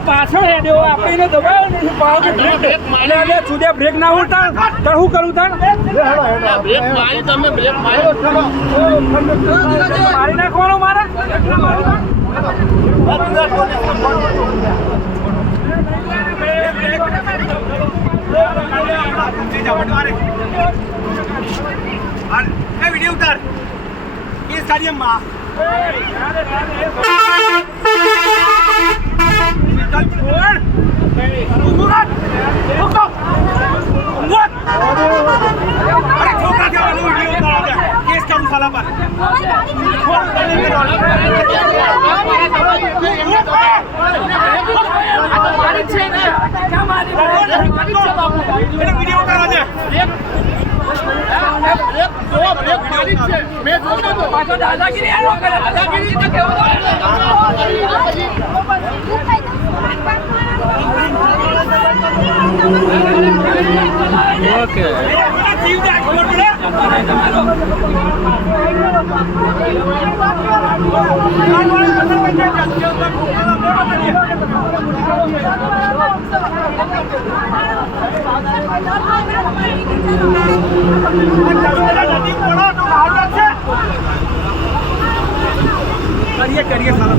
પાછળ હેડ્યો આપણે દબાવ્યો સુધી બ્રેક ના ઉડતા તો શું કરું તાર બ્રેક મારી તમે બ્રેક મારી નાખવાનો મારે વિડીયો ઉતાર એ સ્ટાડિયમમાં केस करूँ साला पर वीडियो करा दे दादागिरी ओके करिए करिए सारा